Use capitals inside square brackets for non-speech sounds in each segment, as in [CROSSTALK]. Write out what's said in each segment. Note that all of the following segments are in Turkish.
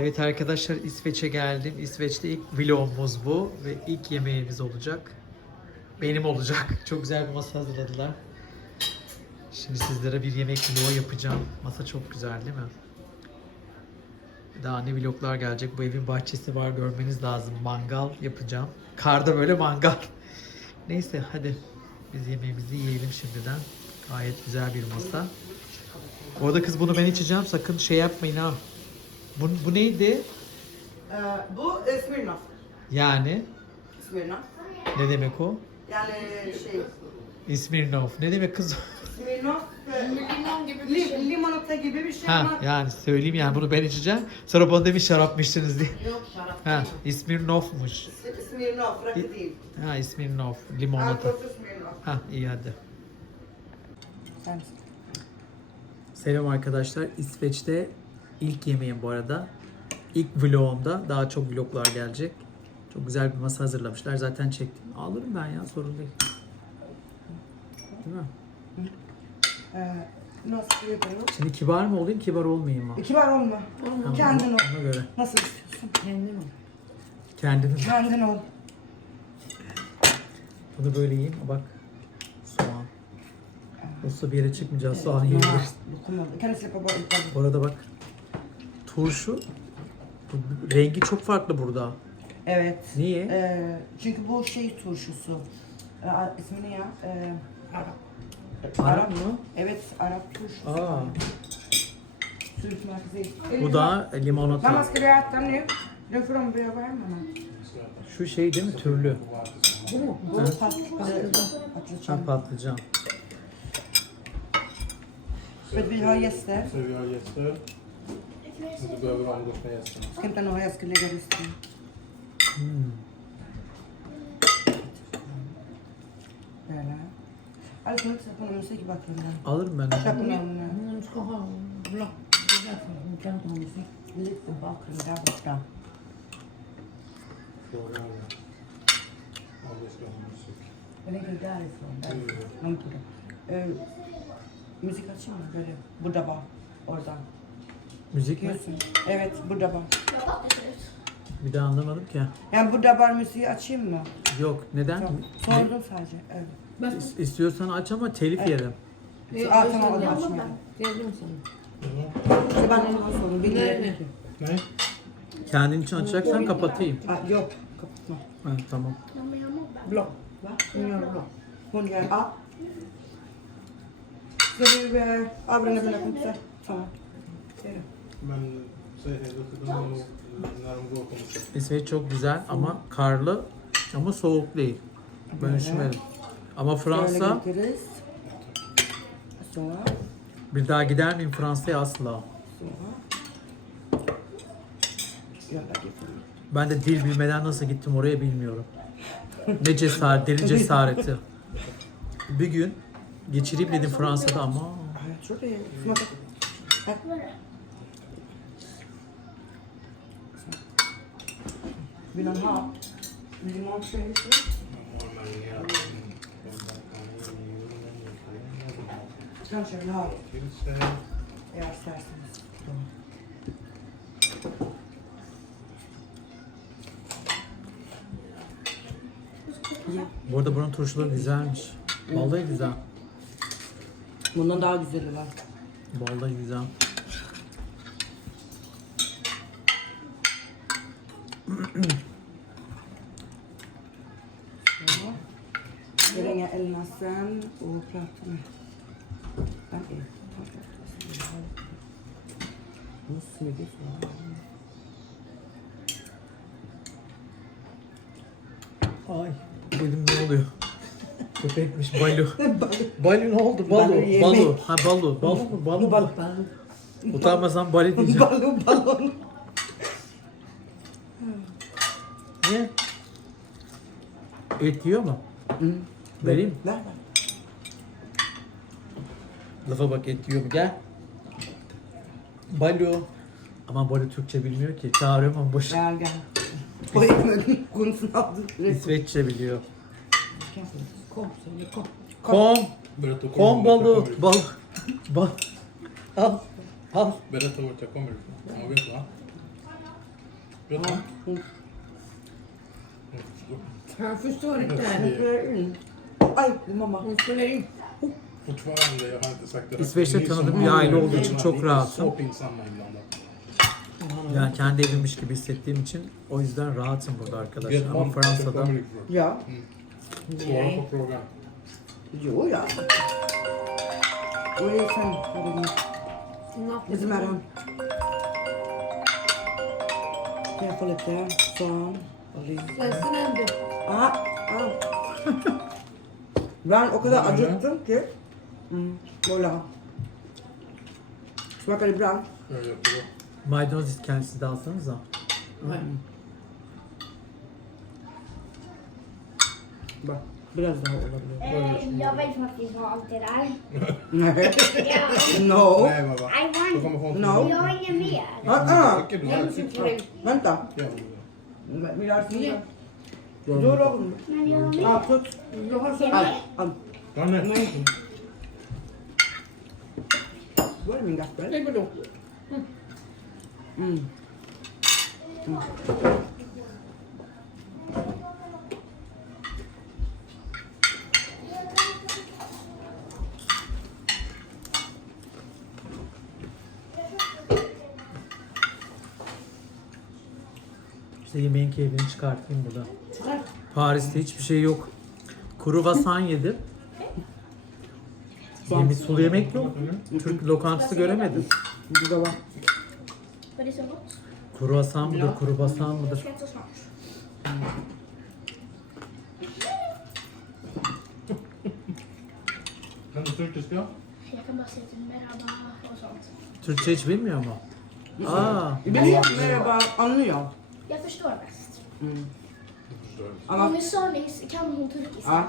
Evet arkadaşlar İsveç'e geldim. İsveç'te ilk vlogumuz bu ve ilk yemeğimiz olacak. Benim olacak. [LAUGHS] Çok güzel bir masa hazırladılar. Şimdi sizlere bir yemek vlogu yapacağım. Masa çok güzel değil mi? Daha ne vloglar gelecek. Bu evin bahçesi var görmeniz lazım. Mangal yapacağım. Karda böyle mangal. [LAUGHS] Neyse hadi biz yemeğimizi yiyelim şimdiden. Gayet güzel bir masa. Orada kız bunu ben içeceğim. Sakın şey yapmayın ha. Bu, bu neydi? Ee, bu e, Smirnoff. Yani Smirnoff. ne demek o? Yani şey İsmirnov. Ne demek kız? Smirnoff e, Limon gibi bir li- şey. limonata gibi bir şey ha ama yani söyleyeyim yani bunu ben içeceğim. Sonra bana demiş şarap mı içtiniz diye. yok şarap. Ha değil. İsmirnov'muş. S- Smirnoff rakı değil. Ha İsmirnov. Limonata. Alkollü Smirnoff. Ha iyi hadi. Sen Selam arkadaşlar. İsveç'te ilk yemeğim bu arada. İlk vlogumda. Daha çok vloglar gelecek. Çok güzel bir masa hazırlamışlar. Zaten çektim. Alırım ben ya sorun değil. Değil mi? e, nasıl yapalım? Şimdi kibar mı olayım kibar olmayayım mı? Kibar olma. Tamam, Kendin ol. Ona göre. Nasıl istiyorsun? Kendin ol. Kendimi Kendin ol. Bunu böyle yiyeyim. Bak soğan. Olsa bir yere çıkmayacağız. Soğan yiyebiliriz. Det? Bu arada bak. Turşu. Rengi çok farklı burada. Evet. Niye? Ee, çünkü bu şey turşusu. Ee, ismi ne ya? Ee, Arap. Arap mı? Evet, Arap turşusu. Aa. Bu da limonata. nu? Nu får de börja gå hem mamma. Şu şey değil mi? Türlü. Bu mu? Bu pat, patlıcan. Ha, patlıcan. För vi har gäster. Så vi har gäster. Ska hämta några, jag ska lägga rösten. Hmm. Böyle. Alice, kan du inte sätta på någon musik i bakgrunden? Alırım ben. Bakgrund där borta. Fråga henne om vi ska ha musik. Jag lägger därifrån. därifrån. Långt borta. Uh, müzik açayım mı? Böyle. Burada var. Oradan. Müzik mi? Görüyorsun. Evet, burada var. Bir daha anlamadım ki. Yani burada var müziği açayım mı? Yok. Neden? Yok. Ne? Sordum sadece. Evet. Ben İs- İstiyorsan aç ama telif yerim. Aa, tamam, o da açmayalım. Geldim sana. İşte ben ondan sordum. Bilmiyorum Ne? ki. Kendin için açacaksan kapatayım. Aa, yok. Kapatma. Ha, tamam. Va? Hon gör blå. Hon gör... Ja. Ska du eh, avrunda mina kompisar? Tamam. Ser musik. İsveç çok güzel ama karlı ama soğuk değil. Ben üşümedim. Ama Fransa bir daha gider miyim Fransa'ya asla. Ben de dil bilmeden nasıl gittim oraya bilmiyorum. Ne cesaret, deli cesareti. Bir gün geçireyim dedim Fransa'da ama Ja, jag Vill någon ha? Limon. Till sig. Jag är särskilt. Ya. bu arada buranın turşuları güzelmiş. Vallahi güzel. Bundan daha güzeli var. Vallahi güzel. Så. Jag ringer Elna snygg så. Ay dedim ne oluyor? Köpekmiş balu. [LAUGHS] balu ne oldu? Balu. Balu Balu. Ha balu. Balu mu? Balu mu? Bal- Utanmasan bali diyeceğim. Ballon, ballon. Niye? Et yiyor mu? Mm. Vereyim? Ver, ver. Lafa bak et? Gel. Balu. Ama Balu Türkçe bilmiyor ki. Çağırıyorum ama boş. Gel gel. O ekmeğin [LAUGHS] konusunu aldı. İsveççe biliyor. Kom, säger kom. Kom. Berätta Kom jag kommer ifrån. Bal. Bal. Al. Al. Berätta vart jag kommer ifrån. Ja, vet du va? Mm. Han förstår inte. Spelar in. Ay mamma. Hon spelar in. Fortfarande, jag har inte sagt det. İsveç'te tanıdığım har bir aile olduğu için çok rahatım. Yani kendi evimmiş gibi hissettiğim için o yüzden rahatım burada arkadaşlar. Ama Fransa'da? Ja. Svara på frågan. Jo, ja. Och sen. Bizim Erhan. Jag får lite soğan alayım. Sensin aha. [LAUGHS] Ben o kadar acıktım ki. Hmm, böyle. Smakar det bra? Ja, jättebra. maydanoz kendisi de alsanıza. Bak. Biraz daha olabilir. Eh, Jag vet faktiskt vad allt det där. Nej. Jag, No. Nej, men va? I Du want. kommer få en No. Jag har ingen mer. Ah, ah. Vilket du har. Vänta. Ja. Vill du ha mer? Dur oğlum. Men jag har mer. Al tut. Jag har Al. Al. Nej. Var är min gaffel? Lägg då. Mm. İşte yemeğin keyfini çıkartayım burada. Çıkar. Paris'te hiçbir şey yok. Kuru vasan yedim. Yemek, sulu yemek yok. Türk lokantası göremedim. Kruvasan mıdır, kuru basan mıdır? Kan du turkiska? Jag kan bara säga till merhaba och sånt. Türkçe hiç bilmiyor mu? Aa, Biliyor merhaba anlıyor. Jag förstår bäst. Mm. Ama Hon är sanis, kan hon turkiska? ja,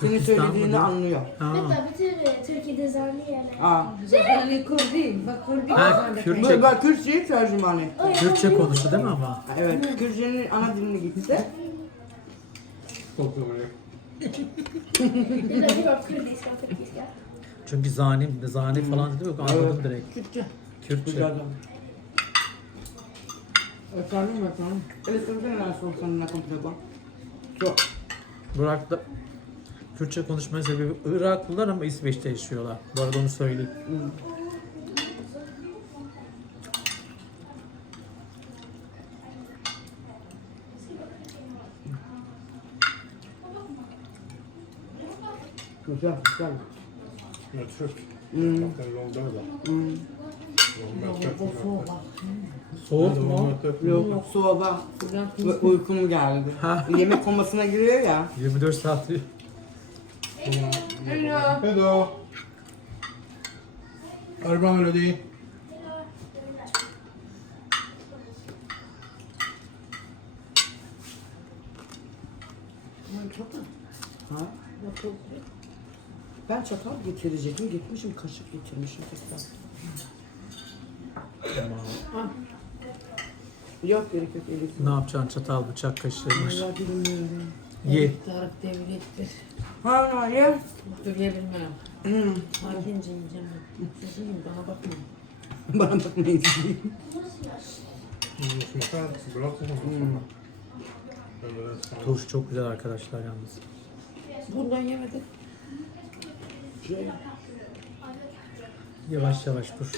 senin Türkistan söylediğini anlıyor. Ha. Vänta, betyder Turkiet design eller? Ja. Han är kurdi. Vad kurdi Ha, Bu, Kürtçe, bak Kürtçeyi tercüman etti. Kürtçe konuştu değil mi ama? Ha, Evet, Kürtçenin ana dilini gitti. Turkiska. Çünkü zanim, zani falan dedi yok anladım direkt. Kürtçe. Kürtçe. Güzelden. Efendim efendim. Eller ska vi se den här såsen när jag kom tillbaka? Så. Irak'ta Kürtçe konuşmanın sebebi Iraklılar ama İsveç'te yaşıyorlar. Bu arada onu söyleyeyim. Güzel, güzel. Jag trött. Mm. Mm. Och sova. Soğuk mu? Yok. Ve uykum geldi. Yemek komasına giriyor ya. [LAUGHS] 24 saat Ha? Vad tog det? Ben çatal getirecektim. Gitmişim kaşık getirmişim tekrar. Yok gerek yok Elif. Ne yapacaksın çatal, bıçak, kaşığı? Allah bilmiyorum. Ye. Tarık devlettir. Ha ha ye. Dur bilmem. Hmm. Sakince yiyeceğim. Siz yiyin bana bakmayın. [LAUGHS] Bana bakmayın. Mm, mm. Är Turşu çok güzel arkadaşlar yalnız. Bundan yemedik. Şey, Yavaş yavaş dur.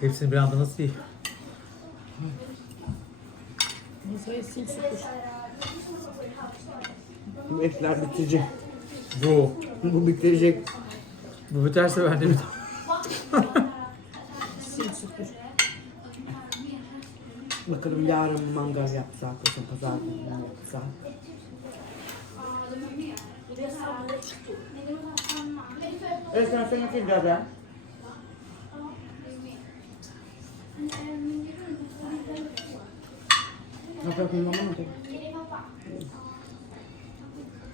Hepsini bir anda nasıl yiyeyim? Masaya sil sıkış. bu etler bitecek. Bro. Bu bitecek. Bu biterse ben de Sil sıkış. Bakalım yarın mangal yapsak, zaman pazar günü yapsak. Evet, sen sen till där. Jag pratar med mamma någonting. Mm, som ska bort eller? Va? Hur är det som ska bort? Det blir så. Jag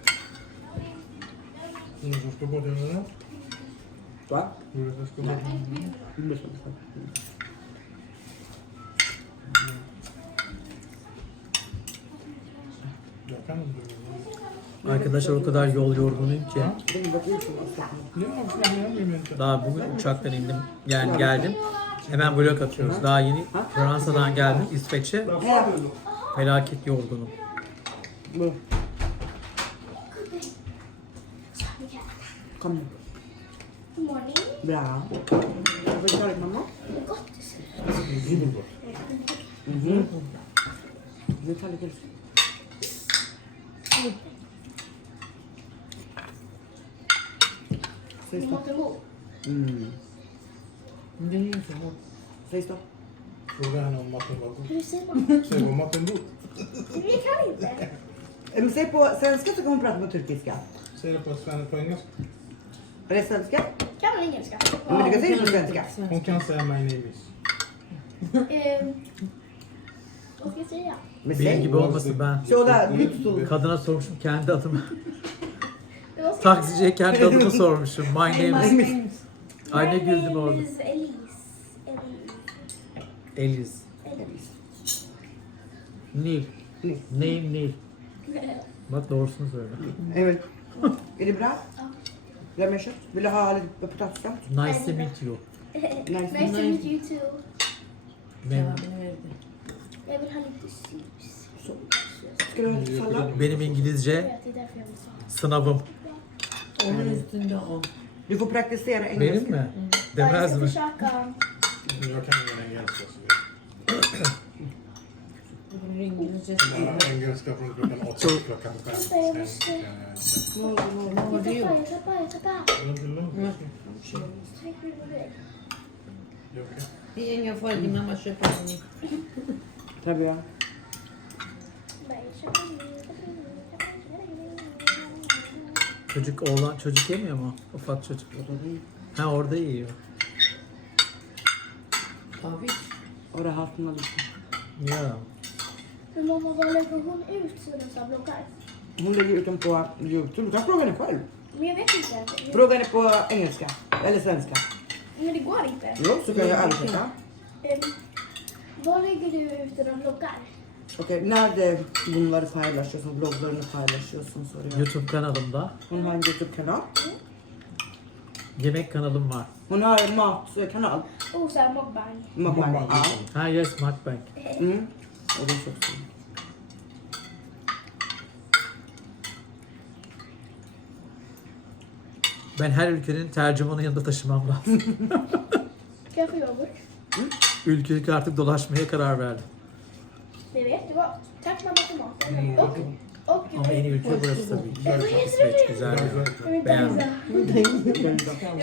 kan inte. Arkadaşlar o kadar yol yorgunuyum ki. Benim bakıyorsun aslında. Ja, jag bryr mig inte. Daha bugün uçaktan indim. Yani geldim. Hemen vlog atıyoruz. Daha yeni? Fransa'dan geldim İsveç'e. Felaket yorgunum. Kom nu. God morning. Bra. Vill du ta det mamma? Gott. Supergott. Mhm. Vi tar lite till. Säg Det stopp. Mm. Det är ju så gott. Säg stopp. Fråga henne om maten var god. Säg var maten god. Vi kan inte. Men säg på svenska så kan hon prata på turkiska. Säg det på, på engelska. Är det svenska? Kan man engelska? Men du kan säga det på svenska. Hon kan säga my name is. Ehm, vad ska jag säga? Men Benim säg. gibi olmasın ben. Kadına sormuşum kendi adımı. Jag [LAUGHS] Taksiciye kendi adımı [LAUGHS] sormuşum. My name is... Ay ne My güldüm name orada. is Elise. Elise. Eliz. Elise. Nil. Name Nil. Bak doğrusunu söyle. Evet. Är det bra? Är kött? Vill du ha lite potatiskan? Nice to meet you. nice to meet you too. Verdi. Benim İngilizce sınavım. Onun üstünde. Du får praktisera engelska. Benim mi? Demez mi? försöka. Jag kan ingen engelska. Så Bunun İngilizcesi. engelska från klockan åtta till klockan fem. Sen kan jag. Ne. Tabii ya. Çocuk oğlan çocuk yemiyor mu? Ufak çocuk. O da değil. Ha orada yiyor. Tabii. Orada hatına lite. Ya. Men mamma, vad lägger hon ut sina bloggar? Hon lägger ut dem på Youtube. Du kan fråga henne själv. Men jag vet inte. Fråga henne på engelska. Eller svenska. Men det går inte. Jo, så kan jag översätta. Em, Var lägger du ut dina bloggar? Okey, nerede bunları paylaşıyorsun, bloglarını paylaşıyorsun soruyor. YouTube kanalımda Hon har en Youtube-kanal. yemek kanalım var. Hon har en matkanal. Oh, såhär mukbang. Mukbang. Mukbang. Ja. Ha yes mukbang. Mm. Det är så fint. Ben her ülkenin tercümanı yanında taşımam lazım. Ülkelik artık dolaşmaya karar verdim. Jättegott. Tack mamma för maten. Och, och Ama en iyi ülke burası tabii. Güzel bir yer. Jag vill Beğendim. dansa. Tamam,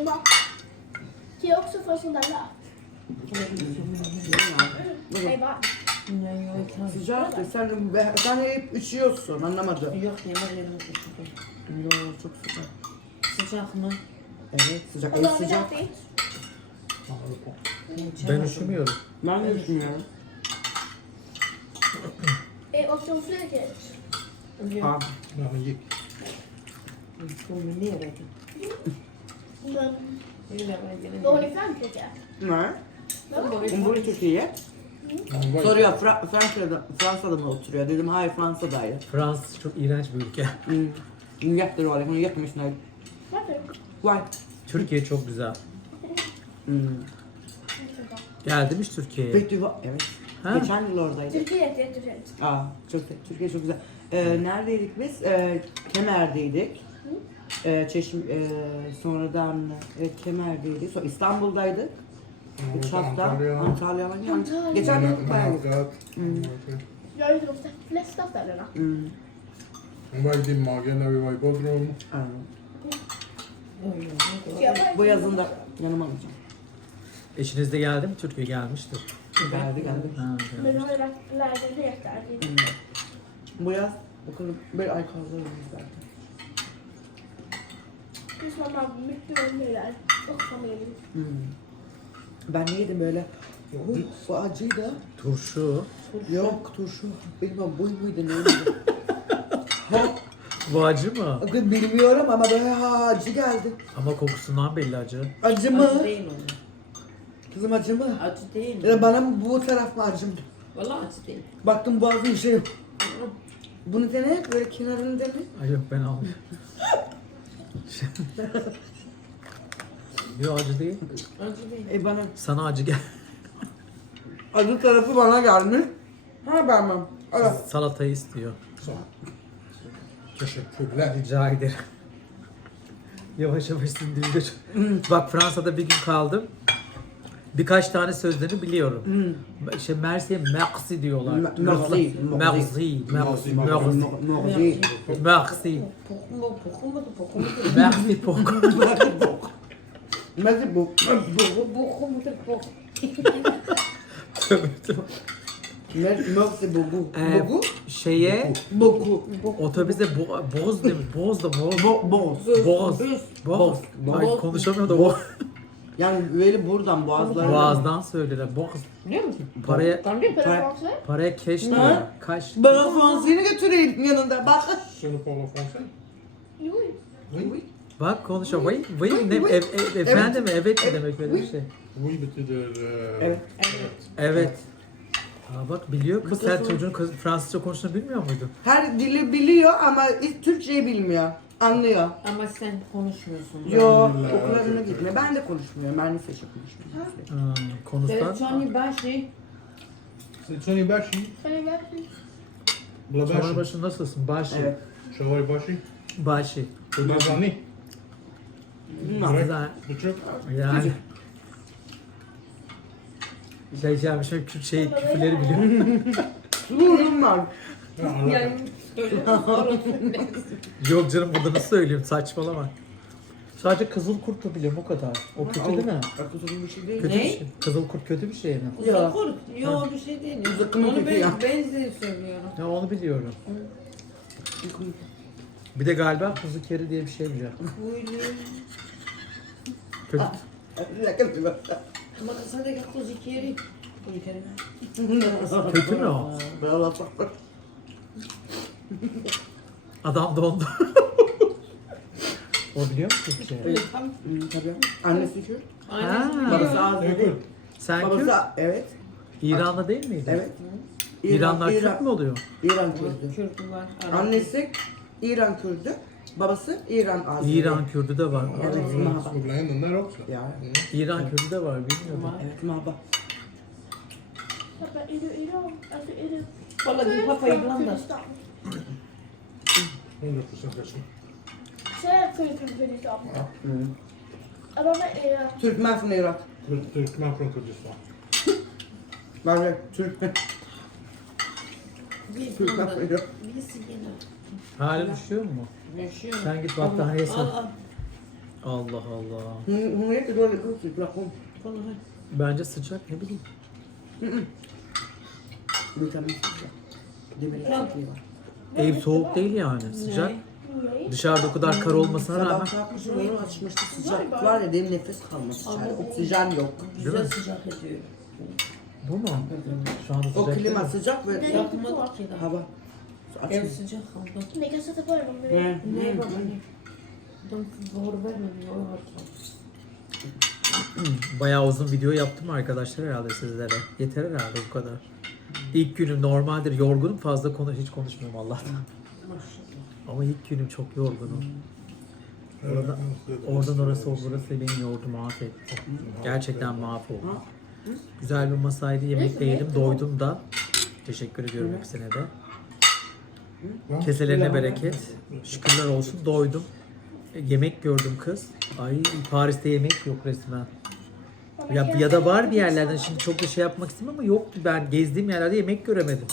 ama Kan jag också få en sån där lök? Nej, va? Ne yok, tabii. Sıcak da sen, sen hep üşüyorsun anlamadım. Yok, yemeklerim üşüdü. Yo, çok sıcak. Sıcak mı? Evet sıcak, ev sıcak. Ben üşümüyorum. Ben de üşümüyorum. Eh, Och de flyger. Ja. Hon gick. Kombinerade. Men İ Frankrike? Nej, hon bor i Turkiet. Soruyor Fra Fransa'da, Fransa'da mı oturuyor? Dedim hayır Fransa'daydı. Fransız çok iğrenç bir ülke. Mm. Hon är jätterolig, hon är jättemissnöjd. Varför? Why? Türkiye çok güzel. Mm. Geldim hiç Türkiye'ye. Vet du vad? Evet. Ha? Geçen yıl. Turkiet är jättefint. Aa, çok Türkiye çok güzel. Ee, neredeydik biz? Ee, Kemer'deydik. Ee, Çeşm, e, sonradan evet, Kemer'deydik. Sonra İstanbul'daydık. Üç hafta. Antalya. Antalya. Antalya. Geçen yıl bayağı. Mm. Jag har ju de flesta ställena. Hmm. Hon var i Dimmagen när vi var i Bodrum. Bu yazın da yanıma alacağım. Eşiniz de geldi mi? Türkiye gelmiştir. Geldi geldi. Ha, Men gelmiş. de har ju lagt lägenhet där. Det är- Hmm. Bu yaz bakalım bir ay kalırız zaten. Familj. Hmm. Ben neydim böyle? Uf, bu acıydı. Turşu. Yok turşu. Bilmem buy muydu neydi? [LAUGHS] ha, Bu acı mı? bilmiyorum ama böyle ha, acı geldi. Ama kokusundan belli acı. Acı mı? Acı değil onun. Kızım acı mı? Acı değil. Ya bana mı bu taraf mı acım? Vallahi acı değil. Baktım boğazım şey. Bunu dene böyle kenarını dene. Ay yok ben almıyorum. [LAUGHS] Yok acı değil. Acı değil. E bana Sana acı gel. acı tarafı bana gelmiş. Ha ben ben. Evet. Salatayı istiyor. Teşekkürler. Rica ederim. Yavaş yavaş sindirince çok- Bak Fransa'da bir gün kaldım. Birkaç tane sözlerini biliyorum. Şey Mersi'ye merci diyorlar. Me- merci, Merci, merci, Merci, merci, Nordi. merci, Pokumu, pokumu, pokumu. merci beaucoup. Merci beaucoup. Pokumu, pokumu. Merci merci beaucoup. Ee, şeye Beaucoup. otobüste bo boz mi? Boz da boz. Bo boz. Boz. Boz. Ay Boz. konuşamıyor da boz. Yani böyle buradan boğazlarından. Boğazdan söylediler. Boz. Biliyor musun? Paraya Tanrı. Para Ouais. français? paraya keş Ne? diyor. Kaç? Ben o Fransız'ını götüreyim yanında. Bak. Français? Oui. Oui. Oui, Bak konuşuyor. Vay vay ne ev, ev, efendim evet mi demek böyle bir şey. oui eh, Evet. Evet. Aa bak biliyor kız sen çocuğun kız Fransızca konuştuğunu bilmiyor muydun? Her dili biliyor ama hiç Türkçeyi bilmiyor. Anlıyor. Ama sen konuşmuyorsun. Yo okullarına gitmiyor. Ben de konuşmuyorum. Ben lisede konuşmuyorum. Hmm, konuşsan. Selçuk'un başı. Så ni bärsi? Fallait merci. Bla Sonra bärsi? başı nasılsın? Başı. Evet. Şavari bärsi? Başı. Mazani? Güzel. Buçuk? Yani. Şey şey şey, şey küfürleri biliyor. Vurum var. Ja, alla. Yani. Yok canım bunu nasıl söyleyeyim saçmalama. Sadece kızıl kurt da biliyorum o kadar. O kötü değil mi? Akıllı bir şey değil. Kötü Ne? bir şey. Kızıl kurt kötü bir şey mi? Ya. Kurt. Yo bir şey değil. Zıkkımı Onu kötü ya. ben benzer söylüyorum. Ya onu biliyorum. Bir de galiba kuzu keri diye bir şey biliyor. Kuyulu. Kötü. Ama kısa da kuzu kere. Kuzu kere. Kötü mü o? Adam dondu. o biliyor musun Türkçe? Öyle tam. Hmm, Tabii. Annesi Kürt. Aynen. Babası az Det är dedi. kul. Sen Kürt, Babası evet. İran'da değil miydin? Evet. İranlar İran, Kürt mü oluyor? İran Kürdü. Kürtü var. Arap. Annesi İran Kürdü. Babası İran Azeri. İran Kürdü de var. Evet, Aa, merhaba. Ya. İran Kürdü de var bilmiyordum. Evet merhaba. Du Iran? Alltså är du... Valla din pappa ibland da. 100% resten. Säg förutom Kurdistan. Hı. Ama ben Iran. Türkmen från Irak. Turkman från Kurdistan. Ben de Türkmen. Bir Türkmen från Irak. Hala düşüyor mu? yaşıyor. Sen git battaniyeye sar. Al al. Allah Allah. Hon, hon är inte dålig. Bence sıcak ne bileyim. Demir eksikliği var. Ev soğuk değil yani sıcak. Ne? Dışarıda o kadar kar olmasına rağmen. Sabah kalkmışım onu açmıştı sıcak var ya benim nefes kalmadı içeride. Oksijen yok. Güzel sıcak ediyor. Bu mu? Şu anda O sıcak değil klima mi? sıcak ve Yapmadık ki daha. hava. Ev Açmış. sıcak kaldı. På den om du vill. Ne? Ne bak hani. De var vermedi var. Bayağı uzun video yaptım arkadaşlar herhalde sizlere. Yeter herhalde bu kadar. İlk günüm normaldir yorgunum fazla konu hiç konuşmuyorum Allah'tan. Ama ilk günüm çok yorgunum. Orada, oradan orası o burası beni yordu mahvetti. Gerçekten mahvoldum. Güzel bir masaydı yemek de yedim doydum da. Teşekkür ediyorum hepsine de. Keselerine bereket. Şükürler olsun doydum. Yemek gördüm kız. Ay Paris'te yemek yok resmen. Ya, ya da var bir yerlerden şimdi çok da şey yapmak istemem ama yoktu ben gezdiğim yerlerde yemek göremedim.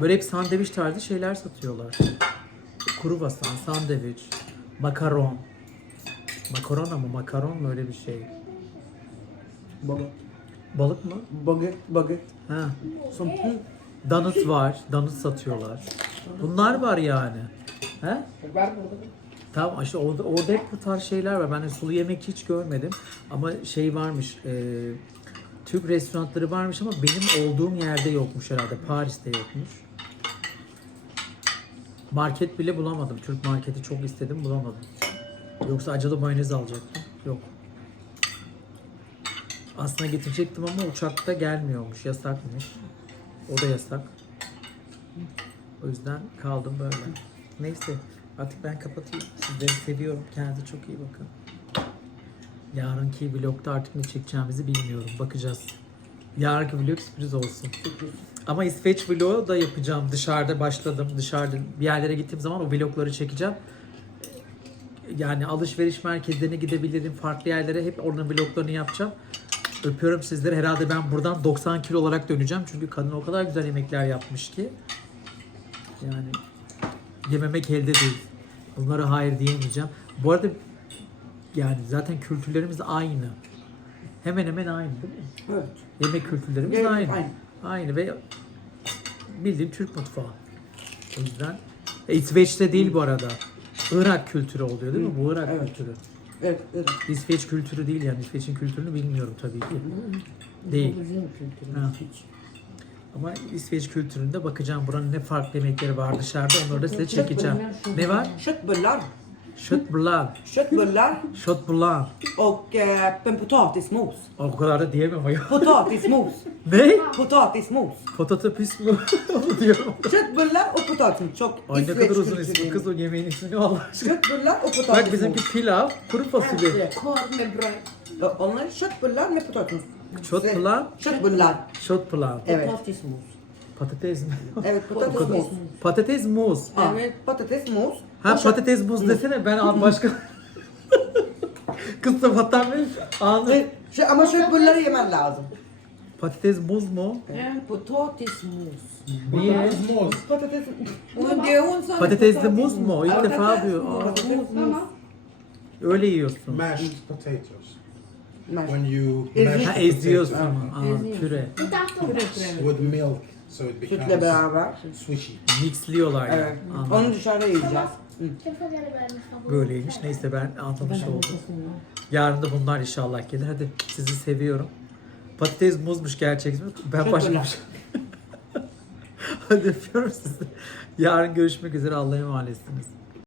Böyle hep sandviç tarzı şeyler satıyorlar. Kuru basan, sandviç, makaron. Makarona mı, makaron mu öyle bir şey. Baget. Balık mı? Baget. Baget. Ha. Donut var, donut satıyorlar. Bunlar var yani. He? Tamam işte orada, orada hep bu tarz şeyler var. Ben de sulu yemek hiç görmedim. Ama şey varmış, e, Türk restoranları varmış ama benim olduğum yerde yokmuş herhalde. Paris'te yokmuş. Market bile bulamadım. Türk marketi çok istedim bulamadım. Yoksa acılı mayonez alacaktım. Yok. Aslında getirecektim ama uçakta gelmiyormuş. Yasakmış. O da yasak. O yüzden kaldım böyle. Neyse. Artık ben kapatayım. Sizleri seviyorum. Kendinize çok iyi bakın. Yarınki vlogda artık ne çekeceğimizi bilmiyorum. Bakacağız. Yarınki vlog sürpriz olsun. Ama İsveç vlogu da yapacağım. Dışarıda başladım. Dışarıda bir yerlere gittiğim zaman o vlogları çekeceğim. Yani alışveriş merkezlerine gidebilirim. Farklı yerlere hep oranın vloglarını yapacağım. Öpüyorum sizleri. Herhalde ben buradan 90 kilo olarak döneceğim. Çünkü kadın o kadar güzel yemekler yapmış ki. Yani yememek elde değil. Bunlara hayır diyemeyeceğim. Bu arada yani zaten kültürlerimiz aynı. Hemen hemen aynı değil mi? Evet. Yemek kültürlerimiz Evet, aynı. aynı. aynı. ve bildiğin Türk mutfağı. O yüzden e, İsveç'te değil bu arada. Irak kültürü oluyor değil mi? Bu Irak Evet. kültürü. Evet, evet. İsveç kültürü değil yani. İsveç'in kültürünü bilmiyorum tabii ki. Değil. Ha. Ama İsveç kültüründe bakacağım buranın ne farklı yemekleri var dışarıda onları da size çekeceğim. Ne var? Köttbullar. Köttbullar. Köttbullar Köttbullar. och eh, en potatismos. O kadar da diyemem ama ya. Potatismos. [LAUGHS] ne? Potatismos. Potatapis mi? [LAUGHS] Onu diyorum. Köttbullar och potatismos. Çok Ay ne İsveç kadar uzun ismi. Kız o yemeğin ismi ne Allah aşkına. Köttbullar och Bak potatismos. bizimki pilav, kuru fasulye. Korv med bröd. Onlar köttbullar med potatismos. Köttbullar, Köttbullar. köttbullar. Evet. Potatismos. Patates mi? Evet potatismos. Patates muz. Ja, Evet. [LAUGHS] Patatesmos. Ha Och kött- patates muz desene ben al [LAUGHS] başka. Kız sabahtan beri anı. Eh, kö- Ama köttbulları yemen lazım. Patates muz mu? En potatismos. Niye? Mos. Patates... Hon som Patatesli muz mu? İlk defa Patates diyor. muz. Öyle yiyorsun. Mashed potatoes. Mash. When you mash Ha the eziyorsun. potatoes Aa, püre. Potato. with milk, so it Sütle becomes beraber. swishy. Mixliyorlar yani. Evet. Anladım. Onu dışarıda yiyeceğiz. Det med Böyleymiş. Neyse ben anlamış oldum. Yarın da bunlar inşallah gelir. Hadi sizi seviyorum. Patates muzmuş gerçekten. Ben Çok başka bir şey. [LAUGHS] Hadi öpüyorum sizi. Yarın görüşmek üzere. Allah'a emanetsiniz.